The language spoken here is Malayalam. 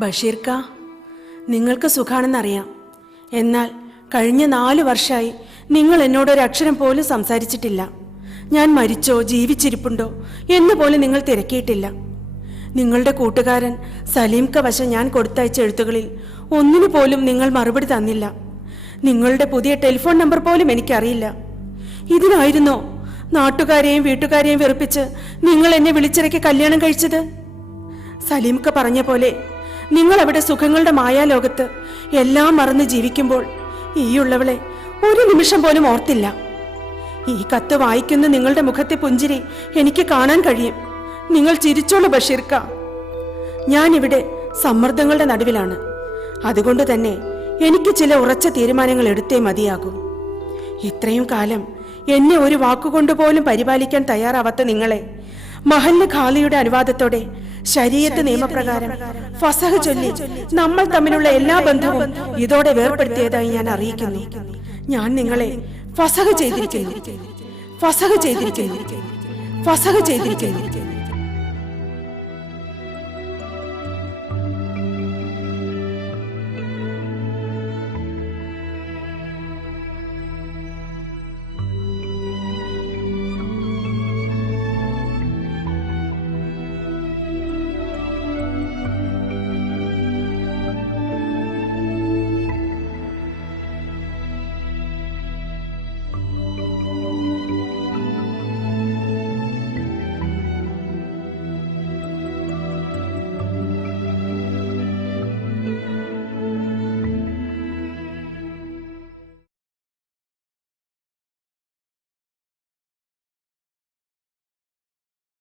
ബഷീർക്ക, നിങ്ങൾക്ക് സുഖാണെന്നറിയാം. എന്നാൽ കഴിഞ്ഞ 4 വർഷമായി നിങ്ങൾ എന്നോടൊരക്ഷരം പോലും സംസാരിച്ചിട്ടില്ല. ഞാൻ മരിച്ചോ ജീവിച്ചിരിപ്പുണ്ടോ എന്ന് പോലും നിങ്ങൾ തിരക്കിയിട്ടില്ല. നിങ്ങളുടെ കൂട്ടുകാരൻ സലീംക്ക വശം ഞാൻ കൊടുത്തയച്ച എഴുത്തുകളിൽ ഒന്നിനു പോലും നിങ്ങൾ മറുപടി തന്നില്ല. നിങ്ങളുടെ പുതിയ ടെലിഫോൺ നമ്പർ പോലും എനിക്കറിയില്ല. ഇതിനായിരുന്നോ നാട്ടുകാരെയും വീട്ടുകാരെയും വെറുപ്പിച്ച് നിങ്ങൾ എന്നെ വിളിച്ചിറക്കി കല്യാണം കഴിച്ചത്? സലീംക്ക പറഞ്ഞ പോലെ നിങ്ങൾ അവിടെ സുഖങ്ങളുടെ മായാലോകത്ത് എല്ലാം മറന്ന് ജീവിക്കുമ്പോൾ ഈയുള്ളവളെ ഒരു നിമിഷം പോലും ഓർത്തില്ല. ഈ കത്ത് വായിക്കുന്ന നിങ്ങളുടെ മുഖത്തെ പുഞ്ചിരി എനിക്ക് കാണാൻ കഴിയും. നിങ്ങൾ ചിരിച്ചോളൂ ബഷീർക്ക. ഞാനിവിടെ സമ്മർദ്ദങ്ങളുടെ നടുവിലാണ്. അതുകൊണ്ട് തന്നെ എനിക്ക് ചില ഉറച്ച തീരുമാനങ്ങൾ എടുത്തേ മതിയാകൂ. ഇത്രയും കാലം എന്നെ ഒരു വാക്കുകൊണ്ട് പോലും പരിപാലിക്കാൻ തയ്യാറാവാത്ത നിങ്ങളെ മഹല്ല് ഖാലിയുടെ അനുവാദത്തോടെ ശരീഅത്ത് നിയമപ്രകാരം ഫസഹ് ചൊല്ലി നമ്മൾ തമ്മിലുള്ള എല്ലാ ബന്ധവും ഇതോടെ വേർപ്പെടുത്തിയതായി ഞാൻ അറിയിക്കുന്നു. ഞാൻ നിങ്ങളെ ഫസഹ് ചെയ്തിരിക്കുന്നു, ഫസഹ് ചെയ്തിരിക്കുന്നു, ഫസഹ് ചെയ്തിരിക്കുന്നു.